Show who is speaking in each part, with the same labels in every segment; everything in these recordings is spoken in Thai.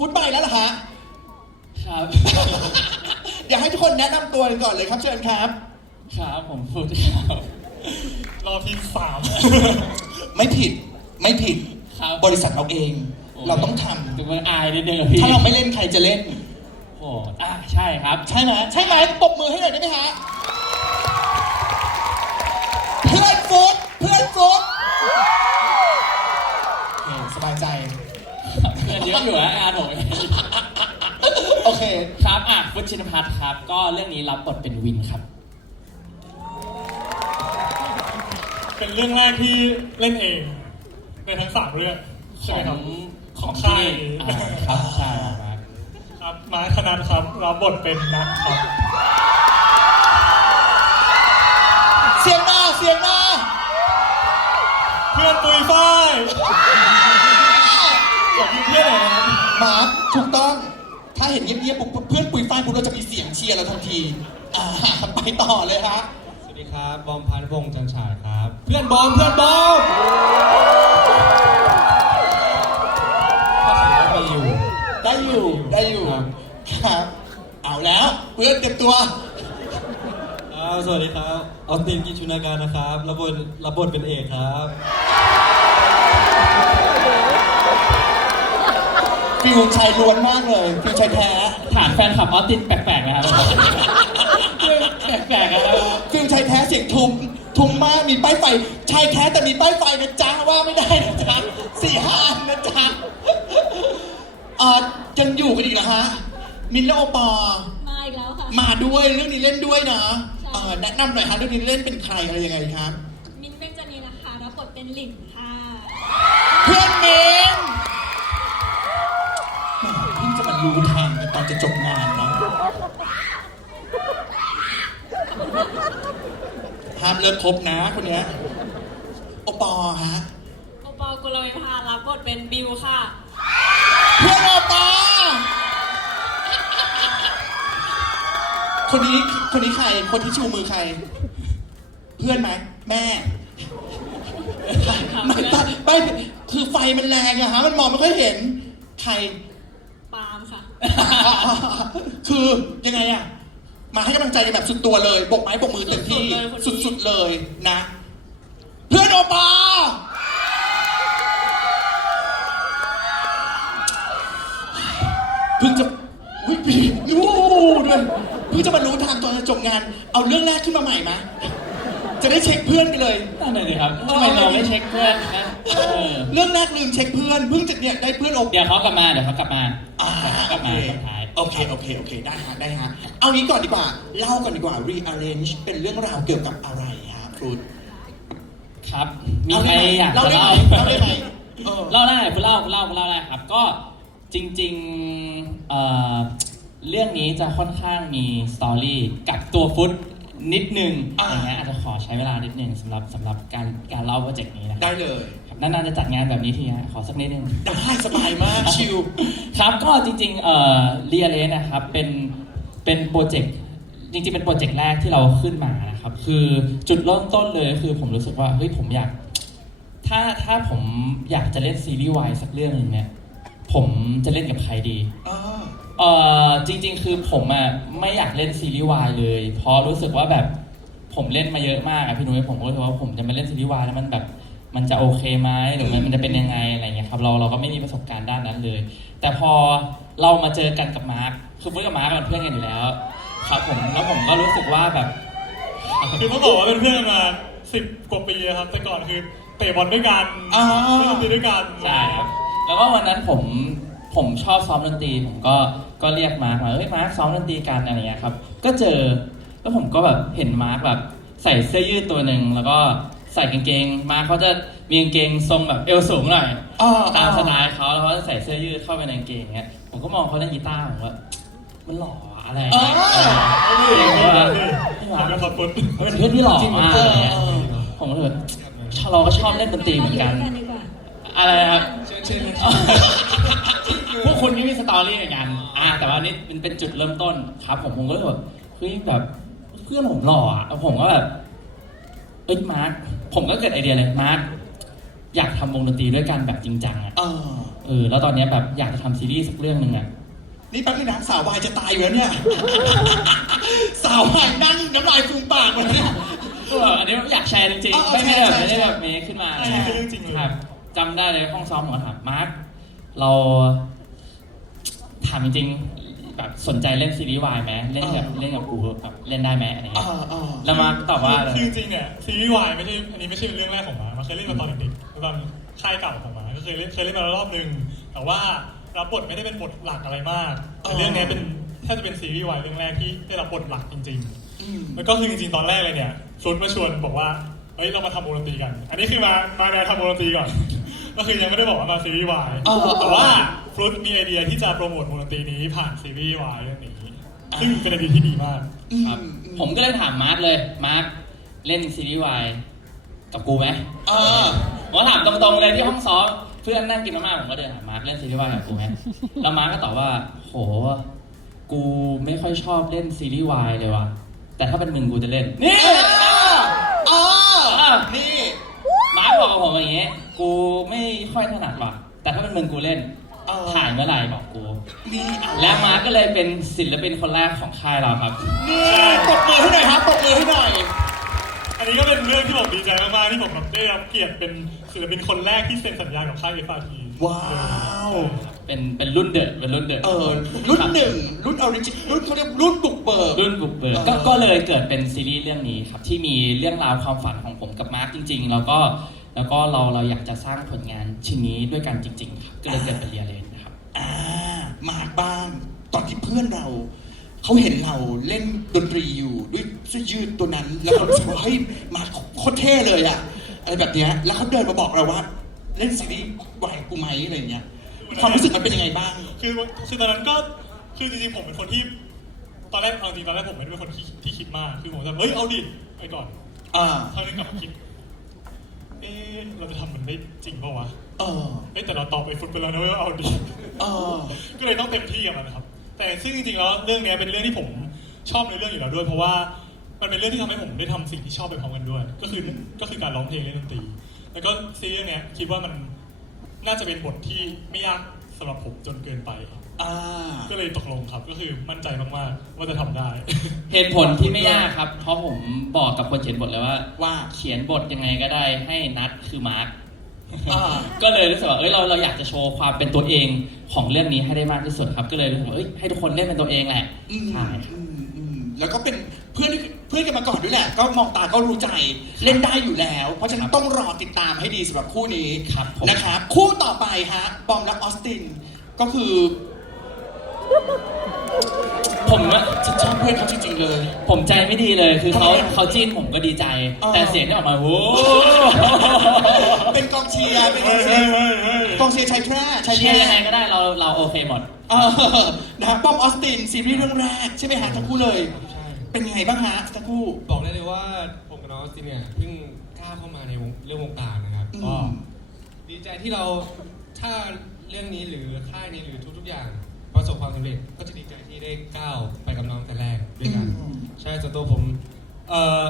Speaker 1: ฟุตบอลแล้วเหรอฮะ
Speaker 2: ครับ
Speaker 1: อยากให้ทุกคนแนะนำตัวกันก่อนเลยครับเชิญครับ
Speaker 2: ครับผมพูดครับ
Speaker 3: รอบที่สาม
Speaker 1: ไม่ผิดไม่ผิด
Speaker 2: ครับ
Speaker 1: บริษัทเราเอง เราต้องท
Speaker 2: ถึงมันอายนิดนึงอะำพี่
Speaker 1: ถ้าเราไม่เล่นใครจะเล่น
Speaker 2: โอ้อะใช่ครับ
Speaker 1: ใช่ไหมใช่ไหมปรบมือให้หน่อยได้ไหมฮะเพื่อนฟุตเพื่อนฟุต เพื่
Speaker 2: อนเยอะอยู่นะงานผม
Speaker 1: โอเค
Speaker 2: ครับอะฟุตชินพัฒน์ครับ ก็เรื่องนี้รับบทเป็นวินครับ
Speaker 3: เป็นเรื่องแรกที่เล่นเองในทั้งสามเรื่องใช่ไหมครับ
Speaker 2: ของ
Speaker 3: ค่าย
Speaker 2: ที่อ่าครับใช่ครับ
Speaker 3: ครับมาคณันครับรับบทเป็นนัทครับ
Speaker 1: เสียงมาเสียงมา
Speaker 3: เพื่อนปุยฝ้าย อยืมเพื่อนหน่อยนะครับ
Speaker 1: มาร์คถูกต้อง ถ้าเห็นเงียบๆปุ๊บเพื่อนปุยฝ้ายปุ๊บเราจะมีเสียงเชียร์เราทันทีอ่าไปต่อเลยฮะ
Speaker 4: สวัสดีครับบอมพันธ์พงษ์จันฉายครับ เพื่อนบอมเพื่อนบอมก็ถือว่ามีอยู่
Speaker 1: ได้อยู่ได้อยู่
Speaker 4: ครับ
Speaker 1: ครับ เอาแล้วเพื่อนเตรียมตัว
Speaker 4: อ่าสวัสดีครับออสตินกินชุนาการนะครับรับบทรับบทเป็นเอกครับ
Speaker 1: ฟิวชายล้วนมากเลยฟิวชายแท้
Speaker 2: ฐานแฟนคลับออสตินแปลกๆนะครับแปลกๆนะครับ
Speaker 1: ฟิวชายแท้เสียงทุ้มทุ้มมากมีป้ายไฟชายแท้แต่มีป้ายไฟนะจ๊ะว่าไม่ได้นะจ๊ะสี่ห้าอันนะจ๊ะเอ่อยังอยู่กันอีกเหรอฮะมินและโอปอล์
Speaker 5: มาอีกแล้วค่ะ
Speaker 1: มาด้วยเรื่องนี้เล่นด้วยนะ
Speaker 5: ใช่
Speaker 1: เอ่อแนะนำหน่อยฮะเรื่องนี้เล่นเป็นใครอะไรยังไงครับ
Speaker 5: มินท์เบนจานีนะคะรับบทเป็นหลินค่ะ
Speaker 1: เพื่อนมิน รู้ทางกันตอนจะจบงานเนาะห้ามเลิกคบนะคนเนี้ยโอปอล์ฮะ
Speaker 5: โอปอลกุลเวทารับบทเป็นบิวค่ะ
Speaker 1: เพื่อนโอปอคนนี้คนนี้ใคร คนที่ชูมือใคร เพื่อนไหมแม่ไม่ไปไปคือไฟมันแรงอะฮะมันมองไม่ค่อยเห็นใคร
Speaker 5: ปาล์ม ค่ะ
Speaker 1: คือยังไงอะมาให้กำลังใจกันแบบสุดตัวเลยบกไม้บกมือเต็มที่
Speaker 5: สุดๆเลยคนนี้
Speaker 1: สุดๆเลยนะ เพื่อนโอปอเพิ่งจะวิปีรู้ด้วยเพิ่งจะมารู้ทางตอนจะจบงาน เอาเรื่องแรกขึ้นมาใหม่มะ จะได้เช็คเพื่อนกันเลย
Speaker 2: นั่นเลยครับทำไมเราไม่เช็คเพื่อนนะเออ
Speaker 1: เรื่องแรกลืมเช็คเพื่อนเพิ่งจะเนี่ยได้เพื่อนโอ
Speaker 2: เดี๋ยวเขากลับมาเดี๋ยวเขากลับมา
Speaker 1: อ่า
Speaker 2: กลั
Speaker 1: โอบเค
Speaker 2: มาสุดท้าย
Speaker 1: โอเคโอเคโอเคได้ฮะได้ฮะเอางี้ก่อนดีกว่า เล่าก่อนดีกว่า rearrange เป็นเรื่องราวเกี่ยวกับอะไรฮะครู
Speaker 2: ครับ มี
Speaker 1: เอา
Speaker 2: ใคร
Speaker 1: ได้ไหม
Speaker 2: อยาก
Speaker 1: เล่า
Speaker 2: จะ
Speaker 1: ได้
Speaker 2: เล่า
Speaker 1: ไหมเล่าได้ไหมเออ
Speaker 2: เล่าได้คุณเล่าคุณเล่าคุณเล่าได้ครับ ก็จริงๆเอ่อเรื่องนี้จะค่อนข้างมีสตอรี่กับตัวฟุต นิดนึง
Speaker 1: อ่า
Speaker 2: อย่างเงี้ยอาจจะขอใช้เวลานิดนึงสำหรับสำหรับการการเล่าโปรเจกต์นี้นะค
Speaker 1: ได้
Speaker 2: รับ
Speaker 1: เลย
Speaker 2: ครับนานๆจะจัดงานแบบนี้ทีฮะขอสักนิดนึง
Speaker 1: ได้สบายมากชิล
Speaker 2: ครับก็จริงๆเอ่อเรียเลนะครับเป็นเป็นโปรเจกต์จริงๆเป็นโปรเจกต์แรกที่เราขึ้นมานะครับคือจุดเริ่มต้นเลยคือผมรู้สึกว่าเฮ้ยผมอยาก ถ้าถ้าผมอยากจะเล่นซีรีส์วายสักเรื่องหนึ่งเนี่ยผมจะเล่นกับใครดี
Speaker 1: อ่า
Speaker 2: เอ่อจริง ๆ คือผมอะไม่อยากเล่นซีรีส์วายเลย เพราะรู้สึกว่าแบบผมเล่นมาเยอะมากอะพี่นุ้ยผมก็รู้สึกว่าผมจะมาเล่นซีรีส์วายแล้วมันแบบมันจะโอเคไหมหรือมันมันจะเป็นยังไงอะไรเงี้ยครับเราเราก็ไม่มีประสบการณ์ด้านนั้นเลย แต่พอเรามาเจอกันกับมาร์คคือฟุตกับมาร์คเป็นเพื่อนกันอยู่แล้วครับผมแล้วผมก็รู้สึกว่าแบบ
Speaker 3: คือต้องบอกว่าเป็นเพื่อนกันมาสิบกว่าปีอะครับ แต่ก่อนคือเตะบอลด้วยกัน
Speaker 1: อ่า
Speaker 3: เล่นดนตรีด้วยกัน
Speaker 2: ใช่ครับ แล้วก็วันนั้นผม ผมชอบซ้อมดนตรีผมก็ก็เรียกมาร์คมาเฮ้ยมาร์คซ้อมดนตรีกันอะไรเงี้ยครับ ก็เจอแล้วผมก็แบบเห็นมาร์คแบบใส่เสื้อยืดตัวหนึ่งแล้วก็ใส่กางเกง มาร์คเขาจะมีกางเกงทรงแบบเอวสูงหน่อย
Speaker 1: อ่า
Speaker 2: ตามสไตล์เขาแล้วเขาจะใส่เสื้อยืดเข้าไปในกางเกงเงี้ยผมก็มองเขาเล่นกีตาร์ผมว่ามันหล่ออะไร
Speaker 1: อ่า
Speaker 2: เงี้ย
Speaker 3: เฮ้ย
Speaker 2: เออ
Speaker 3: พี่หวานกับขอบคุณ
Speaker 2: มันเป็นเพื่อนที่หล่อมาก
Speaker 1: เอ
Speaker 2: อะไร
Speaker 1: อ
Speaker 2: เงี้ย
Speaker 1: เออ
Speaker 2: ผมก็เลยแบบเราก็ชอบเล่นดนตรีเหมือนกัน
Speaker 5: ดีกว่า
Speaker 2: อะไรนะครับ
Speaker 4: เชิญเชิญ
Speaker 2: พวกคุณไม่มีสตอรี่เหมือนกันอ่า แต่ว่านี่เป็นเป็นจุดเริ่มต้นครับ ผมผมก็เลยแบบเฮ้ยแบบเพื่อนผมหล่ออะแล้วผมก็แบบเอ้ยมาร์คผมก็เกิดไอเดียเลยมาร์คอยากทำวงดนตรีด้วยกันแบบจริงจังอะ
Speaker 1: เออ
Speaker 2: เออแล้วตอนเนี้ยแบบอยากจะทำซีรีส์สักเรื่องหนึ่งอะ
Speaker 1: นี่แป๊บนึงนะสาววายจะตายอยู่แล้วเนี่ย สาววายนั่งน้ำลายฟูมปากหมดแล้วเนี่ย
Speaker 2: เอออันนี้อยากแชร์จริง
Speaker 1: เอา
Speaker 2: ๆ
Speaker 1: เอา
Speaker 2: ไม่ไม่ได้แบบ
Speaker 1: แชร์
Speaker 2: ไม่ได้
Speaker 1: แชร์
Speaker 2: แบบเมคขึ้นมา
Speaker 3: อันนี้คือเรื่องจริงเลย
Speaker 2: ครับจำได้เลยห้องซ้อมผมก็ถามมาร์คเรา ถามจริงๆแบบสนใจเล่นซีรีส์วายไหมเล่นกับเล่นกับกูแบบเล่นได้ไหมอะไร
Speaker 1: เอ
Speaker 2: เงี้ย
Speaker 1: อเออ
Speaker 2: แล้วมาร์คตอบว่าอะไร
Speaker 3: คือจริงๆเนี่ยซีรีส์วายไม่ใช่อันนี้ไม่ใช่เป็นเรื่องแรกของมามาเคยเล่นมาตอนเด็กๆตอนค่ายเก่าของมาก็เคยเล่นเคยเล่นมาแล้วรอบนึงแต่ว่ารับบทไม่ได้เป็นบทหลักอะไรมากแต่เรื่องเนี้ยเป็นแทบจะเป็นซีรีส์วายเรื่องแรกที่ได้รับบทหลักจริงๆ
Speaker 1: อืม
Speaker 3: แล้วก็คือจริงๆตอนแรกเลยเนี่ยฟลุตมาชวนบอกว่าเฮ้ยเรามาทำวงดนตรีกัน อันนี้คือมามาแนวทำวงดนตรีก่อน ก็คือยังไม่ได้บอกว่ามาซีรีส์วาย
Speaker 1: อ๋อ
Speaker 3: แต่ว่า ฟลุตมีไอเดียที่จะโปรโมทวงดนตรีนี้ผ่านซีรีส์วายเรื่องนี้ ซึ่งเป็นไอเดียที่ดีมาก
Speaker 2: ครับ ผมก็เลยถามมาร์คเลย มาร์คเล่นซีรีส์วายกับกูไหม
Speaker 1: เออ
Speaker 2: ผมก็ถามตรงๆเลยที่ห้องซ้อมเพื่อนนั่งกินมาม่าผมก็เดินถามมาร์คเล่นซีรีส์วายกับกูไหมแล้วมาร์คก็ตอบว่า โห กูไม่ค่อยชอบเล่นซีรีส์วายเลยว่ะ แต่ถ้าเป็นมึงกูจะเล่น นี่
Speaker 1: เออเออนี่
Speaker 2: มาร์คบอกกับผมอย่างเงี้ย กูไม่ค่อยถนัดว่ะ แต่ถ้าเป็นมึงกูเล่น
Speaker 1: เออ
Speaker 2: ถ่ายเมื่อไหร่บอกกู
Speaker 1: นี่อะ
Speaker 2: และมาร์คก็เลยเป็นศิลปินคนแรกของค่ายเราครับ
Speaker 1: นี่ปรบมือให้หน่อยครับปรบมือให้หน่อย
Speaker 3: อันนี้ก็เป็นเรื่องที่ผมดีใจมากๆที่ผมแบบได้รับเกียรติเป็นศิลปินคนแรกที่เซ็นสัญญากับค่าย FRT
Speaker 1: ว้าว
Speaker 2: เป็นเป็นรุ่นเดอะเป็นรุ่นเดอะ
Speaker 1: เออรุ่นหนึ่งรุ่นออริจินรุ่นเขาเรียกรุ่นบุกเบิก
Speaker 2: รุ่นบุกเบิก
Speaker 1: เออ
Speaker 2: ก็ก็เลยเกิดเป็นซีรีส์เรื่องนี้ครับที่มีเรื่องราวความฝันของผมกับมาร์คจริง ๆ แล้วก็แล้วก็เราเราอยากจะสร้างผลงานชิ้นนี้ด้วยกันจริง ๆ ครับก็เลยเกิดเป็นเรียเลนนะครับ
Speaker 1: อ่ามาบ้าง ตอนที่เพื่อนเรา เขาเห็นเราเล่นดนตรีอยู่ด้วยเสื้อยืดตัวนั้น แล้วเขารู้สึกว่าเฮ้ยมาโคตรเท่เลยอะอะไรแบบเนี้ยแล้วเขาเดินมาบอกเราว่า เล่นซีรีส์วายกูไหมอะไรเงี้ยความรู้สึกมันเป็นยังไงบ้าง
Speaker 3: คือคือตอนนั้นก็คือจริงๆผมเป็นคนที่ ตอนแรกเอาจริงตอนแรกผมไม่ได้เป็นคนที่ที่คิดมาก คือผมจะเฮ้ยเอาดิไปก่อน
Speaker 1: อ่า
Speaker 3: คราวนี้กลับมาคิด เอ๊ะเราจะทำมันได้จริงเปล่าวะ
Speaker 1: เออ
Speaker 3: เอ้ยแต่เราตอบไปฟุตไปแล้วนะว่าเอาดิ
Speaker 1: เออ
Speaker 3: ก็เลยต้องเต็มที่กับมันนะครับ แต่ซึ่งจริงๆแล้วเรื่องเนี้ยเป็นเรื่องที่ผมชอบในเรื่องอยู่แล้วด้วย เพราะว่ามันเป็นเรื่องที่ทำให้ผมได้ทำสิ่งที่ชอบไปพร้อมกันด้วย ก็คือก็คือการร้องเพลงเล่นดนตรี แล้วก็ซีรีส์เนี้ยคิดว่ามันน่าจะเป็นบทที่ไม่ยากสำหรับผมจนเกินไป
Speaker 1: อ่า
Speaker 3: ก็เลยตกลงครับก็คือมั่นใจมากๆว่าจะทำได้
Speaker 2: เหตุผลที่ไม่ยากครับ เพราะผมบอกกับคนเขียนบทเลยว่า
Speaker 1: ว่า
Speaker 2: เขียนบทยังไงก็ได้ให้นัดคือมาร์ค
Speaker 1: อ่า
Speaker 2: ก็เลยรู้สึกว่าเอ้ยเราเราอยากจะโชว์ความเป็นตัวเองของเรื่องนี้ให้ได้มากที่สุดครับ ก็เลยรู้สึกว่าเอ้ยให้ทุกคนเล่นเป็นตัวเองแหละ
Speaker 1: อืม
Speaker 2: ใช่ครับ
Speaker 1: อืมอืมแล้วก็เป็นเพื่อนเพื่อนกันมาก่อนด้วยแหละ ก็มองตาก็รู้ใจเล่นได้อยู่แล้ว เพราะฉะนั้นต้องรอติดตามให้ดีสำหรับคู่นี้
Speaker 2: ครับผม
Speaker 1: นะครับ คู่ต่อไปฮะบอมและออสตินก็คือ
Speaker 2: ผมอะ
Speaker 1: ฉันชอบเพื่อนเขาจริงๆเลย
Speaker 2: ผมใจไม่ดีเลยคือเขา
Speaker 1: ทำไมอะ
Speaker 2: เขาจิ้นผมก็ดีใจ
Speaker 1: อ๋อ
Speaker 2: แต่เสียงที่ออกมาโอ้
Speaker 1: เป็นกองเชียร์เป็นกองเชียร์กองเชียร์ชายแคร่ชาย
Speaker 2: เชี
Speaker 1: แค
Speaker 2: ยร์
Speaker 1: ร่
Speaker 2: ยังไงก็ได้เราเราโอเคหมด
Speaker 1: เออนะฮะบอมออสตินซีรีส์เรื่องแรกใช่ไหมฮะทั้งคู่เลย
Speaker 4: ใช่
Speaker 1: เป็นยังไงบ้างฮะทั้งคู่
Speaker 4: บอกได้เลยว่าผมกับน้องออสตินเนี่ยเพิ่งก้าวเข้ามาในวงเรื่องวงการนะครับ
Speaker 1: อืม
Speaker 4: ก็ดีใจที่เราถ้าเรื่องนี้หรือค่ายนี้หรือทุกๆอย่าง ประสบความสำเร็จก็จะดีใจที่ได้ก้าวไปกับน้องแต่แรกด้วยกัน
Speaker 1: อืม
Speaker 4: ใช่ส่วนตัวผมเอ่อ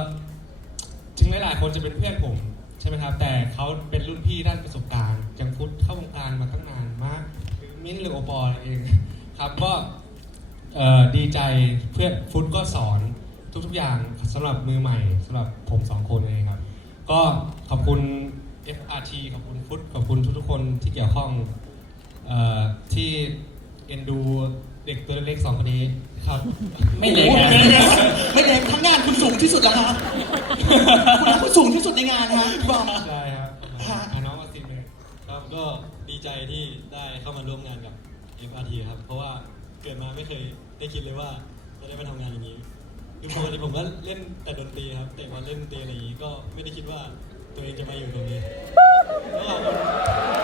Speaker 4: ถึงหลายๆคนจะเป็นเพื่อนผมใช่ไหมครับ แต่เขาเป็นรุ่นพี่ด้านประสบการณ์อย่างฟุตเข้าวงการมาตั้งนานมากหรือมิ้นท์หรือโอปอลเองครับก็เอ่อดีใจเพื่อนฟุตก็สอนทุกๆอย่างสำหรับมือใหม่สำหรับผมสองคนเองครับ ก็ขอบคุณ FRT ขอบคุณฟุตขอบคุณทุกๆคนที่เกี่ยวข้องเอ่อที่ เอ็นดูเด็กตัวเล็กๆสองคนนี้ครับ
Speaker 2: ไม่เล็กนะ
Speaker 1: ไม่เล็กทั้งงานคุณสูงที่สุดแล้วฮะคุณนะคุณสูงที่สุดในงานฮะพี่บอม
Speaker 4: ใช่ครับ
Speaker 1: ฮะ
Speaker 4: อะน้องมาสิเลย
Speaker 6: ครับก็ดีใจที่ได้เข้ามาร่วมงานกับ FRT ครับ เพราะว่าเกิดมาไม่เคยได้คิดเลยว่าจะได้มาทำงานอย่างนี้คือปกติผมก็เล่นแต่ดนตรีครับ แต่มาเล่นดนตรีอะไรอย่างนี้ก็ไม่ได้คิดว่าตัวเองจะมาอยู่ตรงนี้ก็ขอบคุณ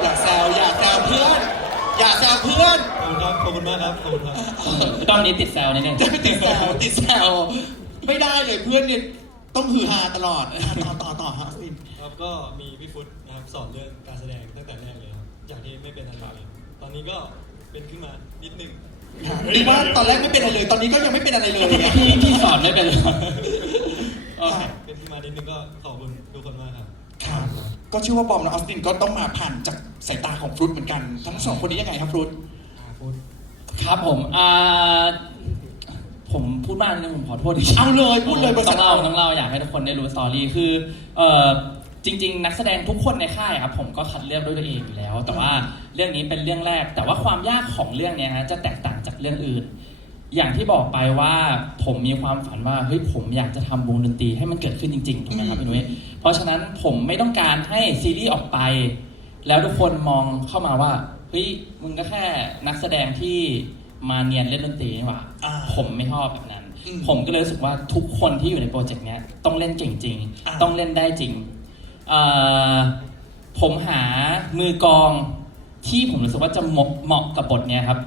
Speaker 1: อย่าแซวอย่าแซวเพื่อน อย่าแซวเพื่อน
Speaker 6: ขอบคุณครับขอบคุณมากครับขอบคุณครับ
Speaker 2: ตอนนี้ติดแซวนิดนึง
Speaker 1: จะไปติดแซวติดแซวไม่ได้เลยเพื่อนเนี่ยต้องฮือฮาตลอดต่อต่อต่อฮะฟิน
Speaker 6: ครับก็มีพี่ฟุตนะครับสอนเรื่องการแสดงตั้งแต่แรกเลยครับจากที่ไม่เป็นอะไรเลยตอนนี้ก็เป็นเป็นขึ้นมานิดนึง
Speaker 1: หรือว่าตอนแรกไม่เป็นอะไรเลย ตอนนี้ก็ยังไม่เป็นอะไรเลยเนี่ย
Speaker 2: พี่พี่สอนไม่เป็นเลย โอเค
Speaker 6: เป็นขึ้นมานิดนึงก็ขอบคุณทุกคนมากครับ
Speaker 1: ครับก็เชื่อว่าบอมและออสตินก็ต้องมาผ่านจากสายตาของฟรุตเหมือนกัน ทั้งสองคนนี้ยังไงครับฟรุต
Speaker 4: อ่าพูด
Speaker 2: ครับผมอ่าผมพูดมากนิดนึงผมขอโทษดิ
Speaker 1: เอาเลยพูดเลยบริ
Speaker 2: ต้
Speaker 1: ษั
Speaker 2: อ
Speaker 1: ท
Speaker 2: งเล่าต้องเล่าอยากให้ทุกคนได้รู้สตอรี่คือเอ่อจริง ๆ นักแสดงทุกคนในค่ายครับผมก็คัดเลือกด้วยตัวเองอยู่แล้ว แต่ว่าเรื่องนี้เป็นเรื่องแรก แต่ว่าความยากของเรื่องเนี้ยนะจะแตกต่างจากเรื่องอื่น อย่างที่บอกไปว่าผมมีความฝันว่าเฮ้ยผมอยากจะทำวงดนตรีให้มันเกิดขึ้นจริงๆถูกไหมครับพี่นุ้ยเพ ราะฉะนั้นผมไม่ต้องการให้ซีรีส์ออกไป แล้วทุกคนมองเข้ามาว่าเฮ้ยมึงก็แค่นักแสดงที่มาเนียนเล่นดนตรีนี่หว่า
Speaker 1: อ่า
Speaker 2: ผมไม่ชอบแบบนั้น
Speaker 1: อืม
Speaker 2: ผมก็เลยรู้สึกว่าทุกคนที่อยู่ในโปรเจกต์เนี้ยต้องเล่นเก่งจริง
Speaker 1: อ่า
Speaker 2: ต้องเล่นได้จริงเอ่อผมหามือกลองที่ผมรู้สึกว่าจะเหมาะเหมาะกับบทเนี้ยครับ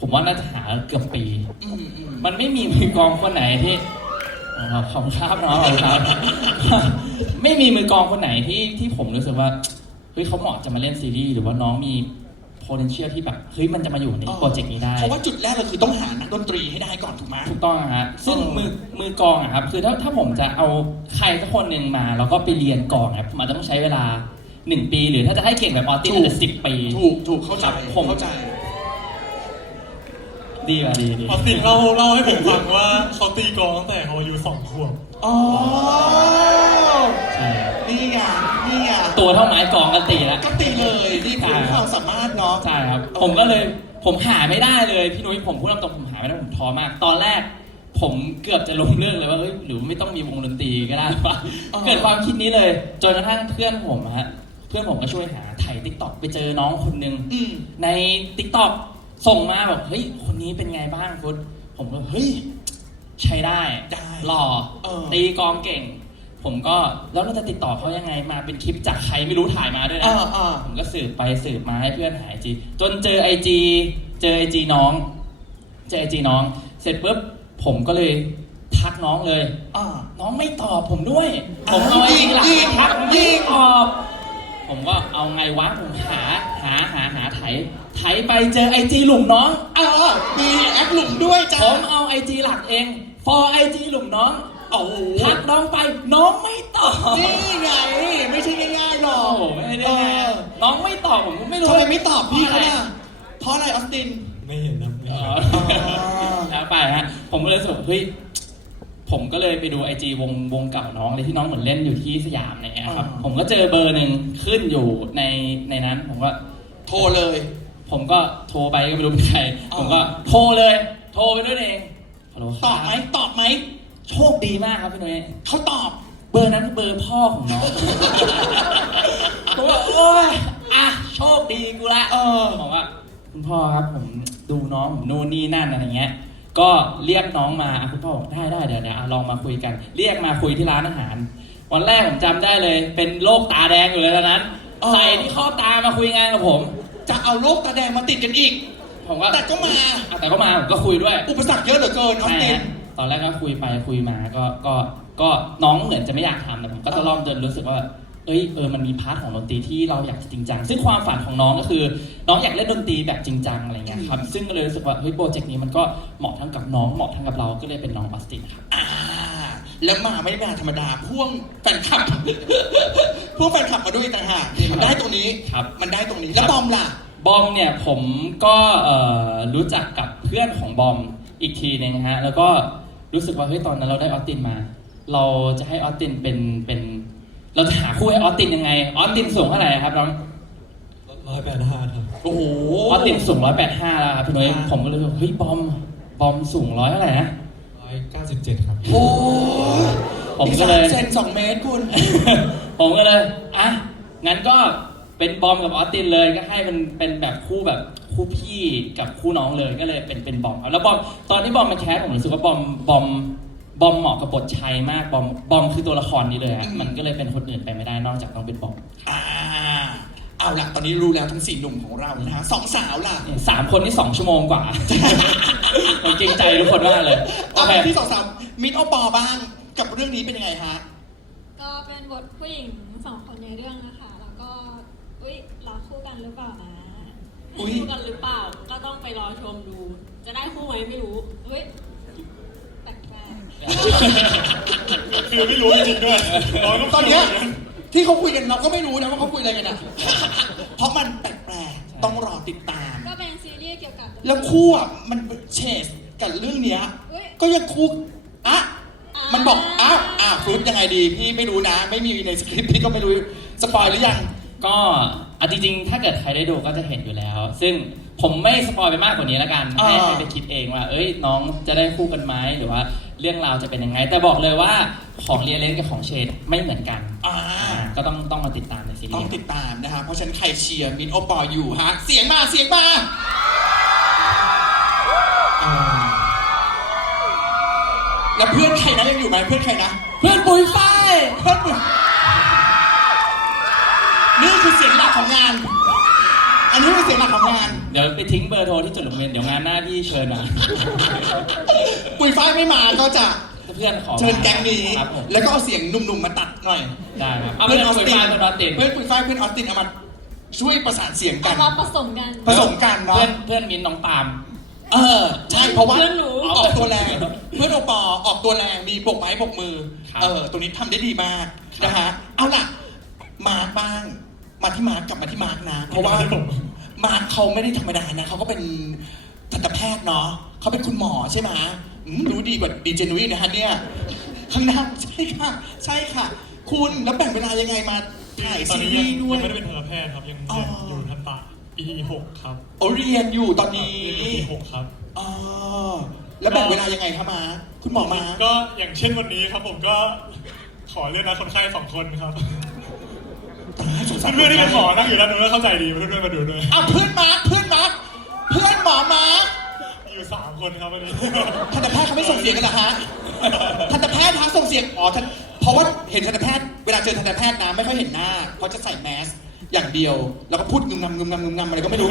Speaker 2: ผมว่าน่าจะหาเกือบปี
Speaker 1: อืมอืม
Speaker 2: มันไม่มีมือกลองคนไหนที่ อ๋อขอบคุณครับน้องขอบคุณครับ ไม่มีมือกลองคนไหนที่ที่ผมรู้สึกว่าเฮ้ยเขาเหมาะจะมาเล่นซีรีส์หรือว่าน้องมี potential ที่แบบเฮ้ยมันจะมาอยู่ในโปรเจกต์นี้ได้
Speaker 1: เพราะว่าจุดแรกเราคือต้องหานักดนตรีให้ได้ก่อนถูกไหม
Speaker 2: ถูกต้องอะฮะซึ่ง
Speaker 1: เออ
Speaker 2: มือมือกลองอะครับ คือถ้าถ้าผมจะเอาใครสักคนหนึ่งมา แล้วก็ไปเรียนกลองครับมันต้องใช้เวลาหนึ่งปี หรือถ้าจะให้เก่งแบบออติสอาจจะสิบปี
Speaker 1: ถูกถูกเข้าใจ
Speaker 2: ครับผม
Speaker 1: เข้าใจ
Speaker 2: ดีว่ะดีดี
Speaker 3: ออสตินเล่าเล่าให้ผมฟังว่าเขาตีกลองตั้งแต่เขาอายุสองขวบ
Speaker 1: อ๋อ
Speaker 2: ใช่
Speaker 1: นี่ไงนี่ไง
Speaker 2: ตัวเท่าไม้กลองกันตีแล้ว
Speaker 1: ก็ตีเลยนี่คือความสามารถเนาะ
Speaker 2: ใช่ครับ ผมก็เลยผมหาไม่ได้เลยพี่นุ้ยผมพูดตรงๆผมหาไม่ได้ผมท้อมาก ตอนแรก ผมเกือบจะล้มเลิกเลยว่าเฮ้ยหรือไม่ต้องมีวงดนตรีก็ได้ปะ
Speaker 1: อ๋อ
Speaker 2: เกิดความคิดนี้เลย จนกระทั่งเพื่อนผมอะฮะเพื่อนผมก็ช่วยหาถ่ายติ๊กต็อกไปเจอน้องคนหนึ่ง
Speaker 1: อืม
Speaker 2: ในติ๊กต็อก ส่งมาแบบเฮ้ยคนนี้เป็นไงบ้างคุณผมก็เฮ้ยใช้ได้
Speaker 1: ได้
Speaker 2: หล่อ
Speaker 1: เออ
Speaker 2: ตีกลองเก่ง ผมก็แล้วเราจะติดต่อเขายังไงมาเป็นคลิปจากใครไม่รู้ถ่ายมาด้วยนะ
Speaker 1: อ่าอ่า
Speaker 2: ผมก็สืบไปสืบมาให้เพื่อนหาไอจีจนเจอไอจีเจอไอจีน้อง เจอไอจีน้อง เสร็จปุ๊บผมก็เลยทักน้องเลย
Speaker 1: อ่า
Speaker 2: น้องไม่ตอบผมด้วยผมเอาไอ
Speaker 1: ยิ
Speaker 2: จี
Speaker 1: ง
Speaker 2: หลัก
Speaker 1: ยิง
Speaker 2: ทัก
Speaker 1: ยิ
Speaker 2: ไม่
Speaker 1: ง
Speaker 2: ตอบ ผมก็เอาไงวะผมหาหาหาหาไถ ไถไปเจอไอจีหลุมน้อง
Speaker 1: อ่ามีแอคหลุมด้วยจ้า
Speaker 2: ผมเอาไอจีหลักเอง for ไอจีหลุมน้อง
Speaker 1: โอ้โห
Speaker 2: ทักน้องไปน้องไม่ตอบ
Speaker 1: นี่ไงไม่ใช่ง่ายๆหรอ
Speaker 2: โอ้
Speaker 1: ก
Speaker 2: โหไม่ได้
Speaker 1: เอ
Speaker 2: ไง
Speaker 1: อ
Speaker 2: น้องไม่ตอบผมก็ไม่รู้
Speaker 1: ทำไมไม่ตอบพี่เขาน่ะเพราะอะไรออสติน
Speaker 6: ไม่เห็นนะไม่
Speaker 2: อ๋
Speaker 6: เห็น
Speaker 2: อแล้วไปฮะผมก็เลยรู้สึกว่าเฮ้ยผมก็เลยไปดูไอจีวงวงเก่าน้องเลยที่น้องเหมือนเล่นอยู่ที่สยามอะไรเงี้ยครับ
Speaker 1: อ่า
Speaker 2: ผมก็เจอเบอร์หนึ่งขึ้นอยู่ในในนั้น ผมก็
Speaker 1: โทรเลย
Speaker 2: ผมก็โทรไปก็ไม่รู้เป็นใคร
Speaker 1: อ๋อ
Speaker 2: ผมก็โทรเลย โทรไปด้วยเองฮัลโหล
Speaker 1: ตอบไหมตอบไหม
Speaker 2: โชคดีมากครับพี่นุ้ย
Speaker 1: เขาตอบ
Speaker 2: เบอร์นั้นเบอร์พ่อของน้อง ผมว่าโอ้ยอะโชคดีกูละ
Speaker 1: เออ
Speaker 2: บอกว่า คุณพ่อครับผมดูน้องผมนู่นนี่นั่นอะไรเงี้ย ก็เรียกน้องมาอะคุณพ่อบอกได้ได้เดี๋ยวเดี๋ยวอะลองมาคุยกัน เรียกมาคุยที่ร้านอาหาร วันแรกผมจำได้เลย เป็นโรคตาแดงอยู่เลยตอนนั้น
Speaker 1: อ๋อ
Speaker 2: ใส่ที่ข้อตามาคุยงานกับผม
Speaker 1: จะเอาโรคตาแดงมาติดกันอีก
Speaker 2: ผมก็
Speaker 1: แต่ก็มา
Speaker 2: อะแต่ก็มาผมก็คุยด้วย
Speaker 1: อุปสรรคเยอะเหลือเกินออส
Speaker 2: ใช่
Speaker 1: ติน
Speaker 2: ฮะตอนแรกก็คุยไปคุยมาก็ก็ก็น้องเหมือนจะไม่อยากทำแต่ผมก็จะ
Speaker 1: อ่า
Speaker 2: เริ่มเดินรู้สึกว่าเอ้ยเออมันมีพาร์ทของดนตรีที่เราอยากจะจริงจังซึ่งความฝันของน้องก็คือ น้องอยากเล่นดนตรีแบบจริงจังอะไรเงี้ยครับซึ่งก็เลยรู้สึกว่าเฮ้ยโปรเจกต์นี้มันก็เหมาะทั้งกับน้องเหมาะทั้งกับเราก็เลยเป็นน้องบัสตินครับ
Speaker 1: อ่า แล้วมาไม่ได้มาธรรมดาพ่วงแฟนคลับ พ่วงแฟนคลับมาด้วยต่างหากนี่มันได้ตรงนี้
Speaker 2: ครับ
Speaker 1: มันได้ตรงนี้แล้วบอมล่ะ
Speaker 2: บอมเนี่ยผมก็เอ่อรู้จักกับเพื่อนของบอมอีกทีหนึงนะฮะ แล้วก็รู้สึกว่าเฮ้ยตอนนั้นเราได้ออสตินมา เราจะให้ออสตินเป็นเป็น เราจะหาคู่ให้ออสตินยังไง ออสตินสูงเท่าไหร่ครับน้อง
Speaker 6: ร้อยแปดห้าครับ
Speaker 1: โอ้โห
Speaker 2: ออสตินสูง 185 แล้วครับพี่นุ้ย
Speaker 1: อ่า
Speaker 2: ผมก็เลยว่าเฮ้ยบอมบอมสูงร้อยเท่าไหร่นะ
Speaker 4: ร้อยเก้าสิบเจ็ดครับ
Speaker 1: โอ้ย
Speaker 2: ผมก็เลย
Speaker 1: อีสาเซนสองเมตรคุณ
Speaker 2: ผมก็เลย อะ งั้นก็เป็นบอมกับออสตินเลย ก็ให้มันเป็นแบบคู่แบบคู่พี่กับคู่น้องเลย ก็เลยเป็นเป็นบอมครับแล้วบอม ตอนที่บอมมาแคสผมรู้สึกว่าบอม บอม บอมเหมาะกับบทชัยมาก บอม บอมคือตัวละครนี้เลยฮะ
Speaker 1: อืม
Speaker 2: มันก็เลยเป็นคนอื่นไปไม่ได้นอกจากต้องเป็นบอม
Speaker 1: อ่า เอาล่ะตอนนี้รู้แล้วทั้งสี่หนุ่มของเรานะฮะสองสาวล่ะ
Speaker 2: เนี่ยสามคนนี่สองชั่วโมงกว่า ผมเกรงใจทุกคนมากเลยโอ
Speaker 1: เอา
Speaker 2: เค
Speaker 1: ไปที่สองสาวมิดโอปอบ้าง กับเรื่องนี้เป็นยังไงฮะ
Speaker 5: ก็เป็นบทผู้หญิงสองคนในเรื่องนะคะ แล้วก็ อุ้ยรักคู่กันหรือเปล่านะ
Speaker 1: อุ๊ย
Speaker 5: คู่กันหรือเปล่า ก็ต้องไปไปรอชมดู จะได้คู่ไหมไม่รู้เฮ้ยแปลก
Speaker 3: คือไม่รู้จริงๆด้วยเราก็
Speaker 1: ตอนเนี้ย ที่เขาคุยกันเราก็ไม่รู้นะว่าเขาคุยอะไรกันอะเพราะมันแปลกๆต้องรอติดตาม
Speaker 5: ๆก็เป็นซีรีส์เกี่ยวกับ
Speaker 1: แล้วคู่อะมันเชสกับเรื่องเนี้ย
Speaker 5: เฮ้ย
Speaker 1: ก็ยังคู่อะ
Speaker 5: อ่ามั
Speaker 1: มันบอกอ้าวอะฟรุตยังไงดีพี่ไม่รู้นะ ไม่มีในสคริปต์พี่ก็ไม่รู้สปอยหรือยัง
Speaker 2: ก็เอาจริงๆ ถ้าเกิดใครได้ดูก็จะเห็นอยู่แล้ว ซึ่งผมไม่สปอยไปมากกว่านี้แล้วกันให้
Speaker 1: อ่า
Speaker 2: ให้ไปคิดเองว่า เอ้ย น้องจะได้คู่กันไหมหรือว่าเรื่องราวจะเป็นยังไง แต่บอกเลยว่าของเรียเลนกับของเชดไม่เหมือนกัน
Speaker 1: อ่า
Speaker 2: อ่า ก็ต้องต้องมาติดตามในซีรี
Speaker 1: ต้อง
Speaker 2: ส์
Speaker 1: ติดตามนะครับเพราะฉะนันใครเชียร์มินโอปอล์อยู่ฮะ เสียงมาเสียงมาอ่าแล้วเพื่อนใครนะยังอยู่ไหมเพื่อนใครนะ
Speaker 2: เพื่อนปุยฝ้าย
Speaker 1: เพื่อนมึงนี่คือเสียงหลักของงาน อันนี้คือเสียงหลักของงาน
Speaker 2: เดี๋ยวไปทิ้งเบอร์โทรที่จุดลงเรียนเดี๋ยวงานหน้าที่เชิญมา
Speaker 1: ปุยฝ้ายไม่มาก็จะ
Speaker 2: เพื่อนขอ
Speaker 1: เชิญแก๊งนี้
Speaker 2: ครับผม
Speaker 1: แล้วก็เอาเสียงหนุ่มๆมาตัดหน่อย
Speaker 2: ได้ครับเอาเพื่อนปุยฝ้ายเพื่อนออสติน
Speaker 1: เพื่อนปุยฝ้ายเพื่อนออสตินเอามาช่วยประสานเสียงกั
Speaker 5: เอา
Speaker 1: น
Speaker 5: มาผสมกัน
Speaker 1: ผสมกันเนาะ
Speaker 2: เพื่อนเพื่อนมิ้นท์น้องปาล์ม
Speaker 1: เออ ใช่เพราะว่า
Speaker 5: เพื่อนหนู
Speaker 1: ออกตัวแรง เพื่อนโอปอออกตัวแรงมีปกไม้ปกมือ
Speaker 2: ครับ
Speaker 1: เออ ตรงนี้ทำได้ดีมาก
Speaker 2: ครับ
Speaker 1: นะฮะเอาล่ะ มาร์กบ้าง มาที่มาร์กกลับมาที่มาร์กนะ เพราะว่ามาร์คเขาไม่ได้ธรรมดานะเขาก็เป็นทันตแพทย์เนาะเขาเป็นคุณหมอใช่ไหม อืมรู้ดีกว่าดีเจนุ้ยนะฮะเนี่ยข้างหน้าใช่ค่ะ ใช่ค่ะ คุณแล้วแบ่งเวลายังไงมาถ่าย
Speaker 3: ตอน
Speaker 1: ซี
Speaker 3: นี้
Speaker 1: รี
Speaker 3: ยัง
Speaker 1: ส์ด้วย
Speaker 3: ยังไม่ได้เป็นทันตแพทย์ครับ ยัง
Speaker 1: อ๋อ
Speaker 3: เรียนอยู่ทันตะปีหกครับ
Speaker 1: โอเรียนอยู่ตอนนี้
Speaker 3: เรียนอยู่ปีหกครับ
Speaker 1: อ๋อ แล้วแบ่งเวลายังไงคะมา คุณหมอมา
Speaker 3: ก็อย่างเช่นวันนี้ครับผมก็ขอเลื่อนนัดคนไข้สองคนครับ
Speaker 1: ตายสงสาร
Speaker 3: เพื่อนๆที่เป็นหมอนั่งอยู่ด้านนู้นก็เข้าใจดีเพื่อนๆมาดูด้วย
Speaker 1: เอาเพื่อนมาร์คเพื่อนมาร์คเพื่อนหมอมาร์ค
Speaker 3: อยู่ สามคนครับวันนี้
Speaker 1: ทันตแพทย์เขาไม่ส่งเสียงกันเหรอฮะทันตแพทย์ทางส่งเสียงอ๋อทันเพราะว่าเห็นทันตแพทย์เวลาเจอทันตแพทย์นะไม่ค่อยเห็นหน้าเขาจะใส่แมสอย่างเดียว แล้วก็พูดงึมงำงึมงำงึมงำอะไรก็ไม่รู้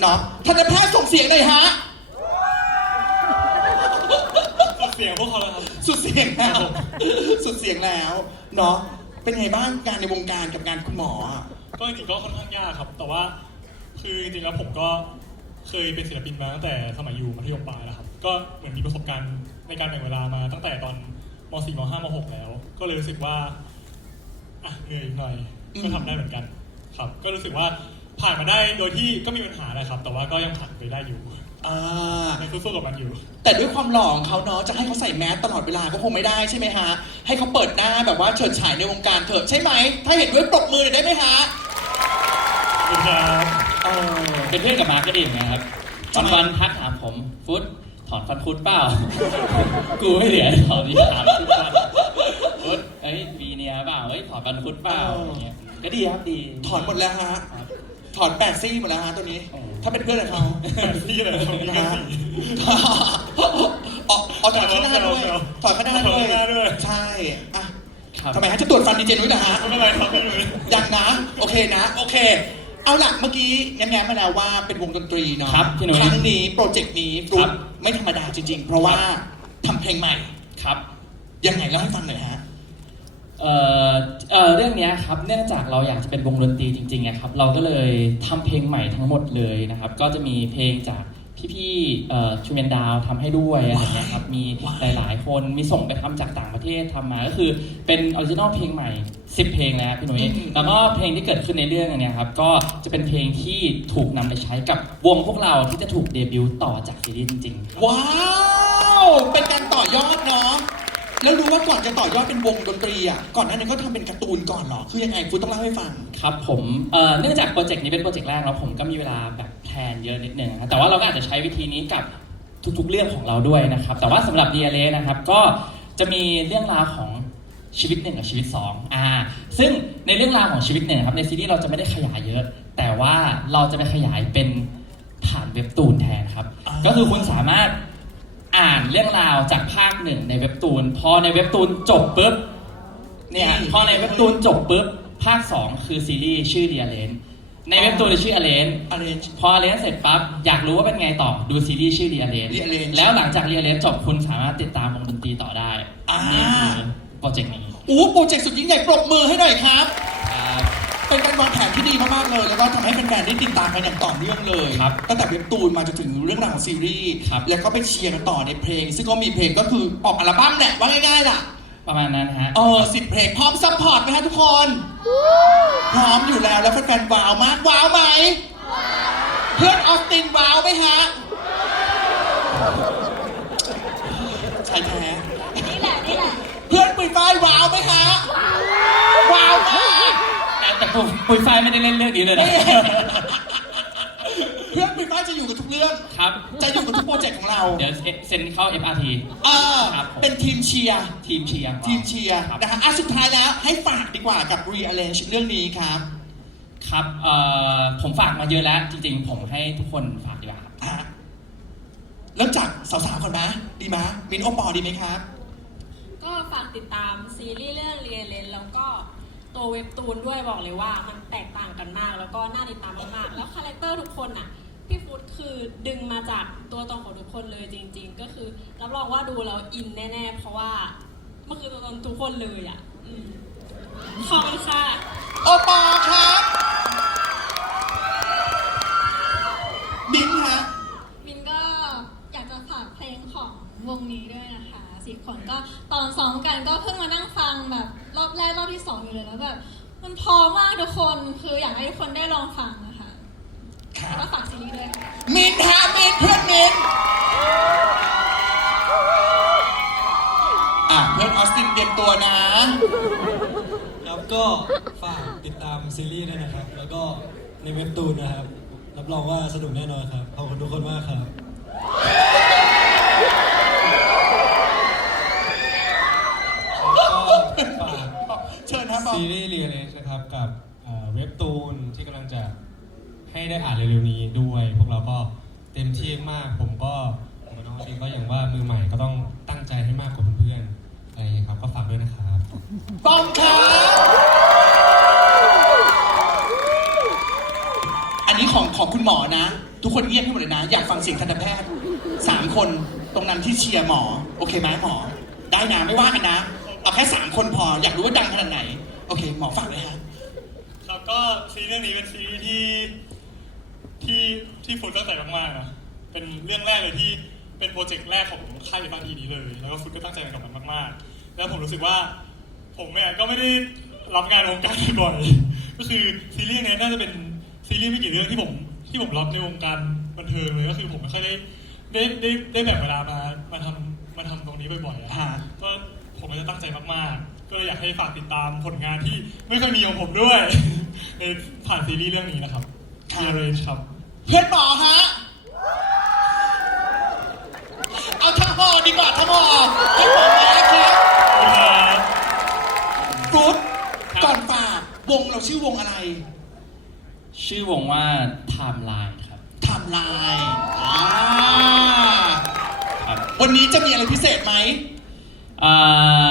Speaker 1: เนาะทันตแพทย์ส่งเสียงเลยฮะสุด
Speaker 3: เสียงพวกเขาแล้วครับ
Speaker 1: สุดเสียงแล้วสุดเสียงแล้วเนาะเป็นไงบ้างการในวงการกับงานคุณหมออะ
Speaker 3: ก็จริงๆก็ค่อนข้างยากครับ แต่ว่าคือจริงๆแล้วผมก็ เคยเป็นศิลปินมาตั้งแต่สมัยอยู่มัธยมปลายแล้วครับ ก็เหมือนมีประสบการณ์ในการแบ่งเวลามาตั้งแต่ตอนม .4 ม .5 ม .6 แล้ว ก็เลยรู้สึกว่าอะเหนื่อยหน่อยก็ทำได้เหมือนกัน ครับ ก็รู้สึกว่าผ่านมาได้โดยที่ก็มีปัญหาแหละครับ แต่ว่าก็ยังผ่านไปได้อยู่
Speaker 1: อ่า
Speaker 3: ยังสู้ๆกับมันอยู่
Speaker 1: แต่ด้วยความหล่อของเขาเนาะจะให้เขาใส่แมสตลอดเวลาก็คงไม่ได้ใช่ไหมฮะ ให้เขาเปิดหน้าแบบว่าเฉิดฉายในวงการเถอะใช่ไหม ถ้าเห็นด้วยปรบมือหน่อยได้ไหมฮะ
Speaker 3: ขอบคุณครับ
Speaker 1: เออ
Speaker 2: เป็นเพื่อนกับมาร์คก็ดีเหมือนกันครับ
Speaker 1: ทำไม
Speaker 2: วันๆทักถามผมฟุตถอนฟันฟุตเปล่า กูไม่เหลือถอนที่ถามทุกวันฟุตเอ้ยวีเนียเปล่าเอ้ยถอนฟันฟุตเปล่าอย่างเงี้ยก็ดีครับดี
Speaker 1: ถอนหมดแล้วฮะ
Speaker 2: ครับ
Speaker 1: ถอนแปดซี่หมดแล้วฮะตัวนี้
Speaker 2: โอ้
Speaker 1: ถ้าเป็นเพื่อนกับเขา
Speaker 3: นี่เลยตรงนี้ก็
Speaker 1: นะฮะ
Speaker 3: สี่
Speaker 1: ออกออกถอนข้างหน้าด้วย ถอนข้างหน้า
Speaker 3: ถอนข้างหน้าด้
Speaker 1: ด้ว
Speaker 3: วยย
Speaker 1: ใช่อะ
Speaker 2: ครับ
Speaker 1: ทำไมฮะจะตรวจฟันดีเจนุ้ยนะฮะ
Speaker 3: ไม่เป็นไรครับไม่เป็นไร
Speaker 1: ยังนะ โอเคนะ โอเค เอาล่ะเมื่อกี้แง้มๆมาแล้วว่าเป็นวงดนตรีเนาะ
Speaker 2: ครับพี่หนุ่ย
Speaker 1: ครั้งนี้โปรเจกต์นี้ฟลุ
Speaker 2: ครั
Speaker 1: ก
Speaker 2: บ
Speaker 1: ไม่ธรรมดาจริง ๆ เพราะว่าทำเพลงใหม่
Speaker 2: ครับ
Speaker 1: ยังไงเล่าให้ฟังหน่อยฮะ
Speaker 2: เอ่อเอ่อเรื่องเนี้ยครับเนื่องจากเราอยากจะเป็นวงดนตรีจริงๆอะครับเราก็เลยทำเพลงใหม่ทั้งหมดเลยนะครับ ก็จะมีเพลงจาก พี่ๆเอ่อชูเมนดาวทำให้ด้วยอะไรเงี้ยครับมี
Speaker 1: ว้าว
Speaker 2: หลายๆ คนมีส่งไปทำจากต่างประเทศทำมาก็คือเป็นออริจินอลเพลงใหม่ 10 เพลงแล้วพี่หนุ่ยแล้วก็เพลงที่เกิดขึ้นในเรื่องอันเนี้ยครับก็จะเป็นเพลงที่ถูกนำไปใช้กับวงพวกเราที่จะถูกเดบิวต์ต่อจากซีรีส์จริงๆ
Speaker 1: ว้าว เป็นการต่อยอดเนาะ แล้วรู้ว่าก่อนจะต่อยอดเป็นวงดนตรีอะ ก่อนหน้านั้นก็ทำเป็นการ์ตูนก่อนเหรอ คือยังไงฟูต้องเล่าให้ฟัง
Speaker 2: ครับผมเอ่อเนื่องจากโปรเจกต์นี้เป็นโปรเจกต์แรกแล้วผมก็มีเวลาแบบแพลนเยอะนิดนึงนะครับแต่ว่าเราก็อาจจะใช้วิธีนี้กับทุกๆเรื่องของเราด้วยนะครับ แต่ว่าสำหรับ DLA นะครับก็จะมีเรื่องราวของชีวิตหนึ่งกับชีวิตสองอ่า ซึ่งในเรื่องราวของชีวิตหนึ่งครับในซีรีส์เราจะไม่ได้ขยายเยอะ แต่ว่าเราจะไปขยายเป็นฐานเว็บตูนแทนครับ
Speaker 1: อ่า
Speaker 2: ก็คือคุณสามารถ อ่านเรื่องราวจากภาคหนึ่งในเว็บตูน พอในเว็บตูนจบปุ๊บเนี่ยพอในเว็บตูนจบปุ๊บภาค 2 คือซีรีส์ชื่อเดียเลนในเว็บตูนจะชื่ออเลน
Speaker 1: อะไร
Speaker 2: พออเลนเสร็จปั๊บอยากรู้ว่าเป็นไงต่อดูซีรีส์ชื่อเดียเลน
Speaker 1: The Alien
Speaker 2: แล้วหลังจากเดียเลนจบคุณสามารถติดตามวงดนตรีต่อได้
Speaker 1: อ่า
Speaker 2: นี่ คือโปรเจกต์นี้
Speaker 1: อู้โปรเจกต์สุดยิ่งใหญ่ปรบมือให้หน่อยครับ
Speaker 2: ครับ
Speaker 1: เเป็นการวางแผนที่ดีมากๆเลย แล้วก็ทำให้แฟนๆได้ติดตามกันอย่างต่อเนื่องเลย
Speaker 2: ครับ
Speaker 1: ตั้งแต่เว็บตูนมาจนถึงเรื่องราวของซีรีส์
Speaker 2: ครับ
Speaker 1: แล้วก็ไปเชียร์กันต่อในเพลง ซึ่งก็มีเพลงก็คือออกอัลบั้มแหละว่าง่ายๆล่ะ
Speaker 2: ประมาณนั้นฮะ
Speaker 1: เออสิบเพลงพร้อมซัพพอร์ตไหมฮะทุกคน พร้อมอยู่แล้วแล้วแฟนๆว้าวมากว้าวไหม เพื่อนออสตินว้าวไหมฮะใช่แท้
Speaker 5: นี่แหละ นี่แหละ
Speaker 1: เพื่อนปุยฝ้ายว้าวไหมฮะว้าวมาก
Speaker 2: แต่แต่ปุยปุยฝ้ายไม่ได้เล่นเรื่องนี้เลยนะ
Speaker 1: เพื่อนปุยฝ้ายจะอยู่กับทุกเรื่อง
Speaker 2: ครับ
Speaker 1: จะอยู่กับทุกโปรเจกต์ของเรา
Speaker 2: เดี๋ยวเซ็นเข้า FRT
Speaker 1: เออ
Speaker 2: ครับผม
Speaker 1: เป็นทีมเชียร์
Speaker 2: ทีมเชียร์ของรา
Speaker 1: ทีมเชียร์
Speaker 2: ครับ
Speaker 1: นะฮะอะสุดท้ายแล้วให้ฝากดีกว่ากับ rearrange เรื่องนี้ครับ
Speaker 2: ครับเอ่อผมฝากมาเยอะแล้ว จริงๆ ผมให้ทุกคนฝากดีกว่าครับ
Speaker 1: อะเริ่มจากสาวๆก่อนไหมดีไหมมินโอปอลดีไหมครับ
Speaker 5: ก็ฝากติดตามซีรีส์เรื่องเรียนเลนแล้วก็ ตัวเว็บตูนด้วยบอกเลยว่ามันแตกต่างกันมาก แล้วก็น่าติดตามมากๆแล้วคาแรคเตอร์ทุกคนอะพี่ฟุตคือดึงมาจากตัวตนของทุกคนเลยจริง ๆ ก็คือรับรองว่าดูแล้วอินแน่ ๆ เพราะว่ามันคือตัวตนทุกคนเลยอะอืมขอบคุณค่ะ
Speaker 1: โอปอลครับมินฮะ
Speaker 7: มินก็อยากจะฝากเพลงของวงนี้ด้วยนะคะสิบคนก็ตอนซ้อมกันก็เพิ่งมานั่งฟังแบบรอบแรกร อบที่สองอยู่เลยแล้วแบบมันพอมากทุกคนคืออยากให้ทุกคนได้ลองฟังนะคะ
Speaker 1: ครั
Speaker 7: แล้ว
Speaker 1: บ
Speaker 7: ก็ฝากซีรีส์ด้วยค่ะ
Speaker 1: มินฮะมินเพื่อนมินอะเพื่อนออสตินเตรียมตัวนะ
Speaker 6: ครับก็ฝากติดตามซีรีส์ด้วยนะครับ แล้วก็ในเว็บตูนนะครับ รับรองว่าสนุกแน่นอนครับ ขอบคุณทุกคนมากครับ
Speaker 4: ก็ฝาก
Speaker 1: เชิญครับบอล
Speaker 4: ซีรีส์เรียนเลยนะครับกับเว็บตูนที่กำลังจะให้ได้อ่านเร็วๆนี้ด้วย พวกเราก็เต็มที่มาก ผมก็ผมกับน้องจริงก็อย่างว่ามือใหม่ก็ต้องตั้งใจให้มากกว่าเพื่อนๆอะไรอย่างเงี้ยครับก็ฝากด้วยนะครับ
Speaker 1: บอมครับอันนี้ของของคุณหมอนะ ทุกคนเงียบให้หมดเลยนะ อยากฟังเสียงทันตแพทย์สามคนตรงนั้นที่เชียร์หมอ โอเคไหมหมอ ได้นะไม่ว่ากันนะ เอาแค่สามคนพออยากรู้ว่าดังขนาดไหน โอเค หมอฝากเลยฮะ
Speaker 3: ครับก็ซีรีส์เรื่องนี้เป็นซีรีส์ที่ที่ที่ฟุตตั้งใจมากๆนะเป็นเรื่องแรกเลยที่เป็นโปรเจกต์แรกของค่ายบ้านทีนี้เลย แล้วก็ฟุตก็ตั้งใจกับมันมากๆ แล้วผมรู้สึกว่า ผมเนี่ยก็ไม่ได้รับงานวงการบ่อยๆก็คือซีรีส์เนี้ยน่าจะเป็นซีรีส์ไม่กี่เรื่องที่ผมที่ผมรับในวงการบันเทิงเลยก็คือผมไม่ค่อยได้ได้ได้ได้แบ่งเวลามามาทำมาทำตรงนี้บ่อยๆอะ
Speaker 1: อ่า
Speaker 3: ก็ผมก็จะตั้งใจมากๆ ก็เลยอยากให้ฝากติดตามผลงานที่ไม่เคอยมีของผมด้วย ในผ่านซีรีส์เรื่องนี้นะครับ
Speaker 1: ครับ
Speaker 3: เรนครับ
Speaker 1: เพื่อนหมอฮะ เอาทั้งหอดีกว่าทั้งหอเพื่อนหมอมาแล้วครับฟรุต
Speaker 2: ครับ
Speaker 1: ก่อนฝากวงเราชื่อวงอะไร
Speaker 2: ชื่อวงว่า Timeline ครับ
Speaker 1: ไทม์ไลน์อ่า
Speaker 2: ครับ
Speaker 1: วันนี้จะมีอะไรพิเศษไหม
Speaker 2: อ่า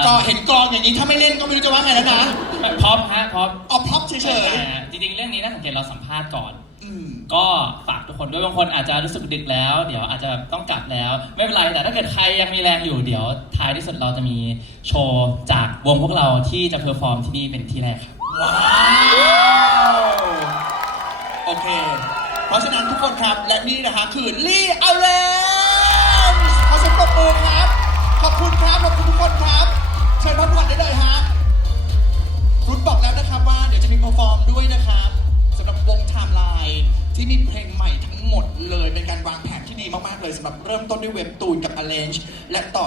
Speaker 1: ก็เห็นกองอย่างนี้ถ้าไม่เล่นก็ไม่รู้จะว่าไงแล้วนะ
Speaker 2: พร้อมฮะพร้อม
Speaker 1: เอาพร็อพเฉ
Speaker 2: ใช่
Speaker 1: ย
Speaker 2: ฮะจริงๆ เรื่องนี้น่าสังเกตเราสัมภาษณ์ก่อน
Speaker 1: ๆอืม
Speaker 2: ก็ฝากทุกคนด้วยบางคนอาจจะรู้สึกดึกแล้ว เดี๋ยวอาจจะต้องกลับแล้ว ไม่เป็นไรแต่ถ้าเกิดใครยังมีแรงอยู่เดี๋ยวท้ายที่สุดเราจะมีโชว์จากวงพวกเราที่จะเพอร์ฟอร์มที่นี่เป็นที่แรกครับ
Speaker 1: ว้าวโอเค เพราะฉะนั้นทุกคนครับและนี่นะฮะคือลี่อเลนขอเสียงปรบมือครับ ขอบคุณครับขอบคุณทุกคนครับ เชิญพักผ่อนได้เลยฮะรุดบอกแล้วนะครับว่าเดี๋ยวจะมีเพอร์ฟอร์มด้วยนะครับสำหรับวงไทม์ไลน์ที่มีเพลงใหม่ทั้งหมดเลยเป็นการวางแผนที่ดีมากๆเลยสำหรับเริ่มต้นด้วยเว็บตูนกับ Arrange และต่อ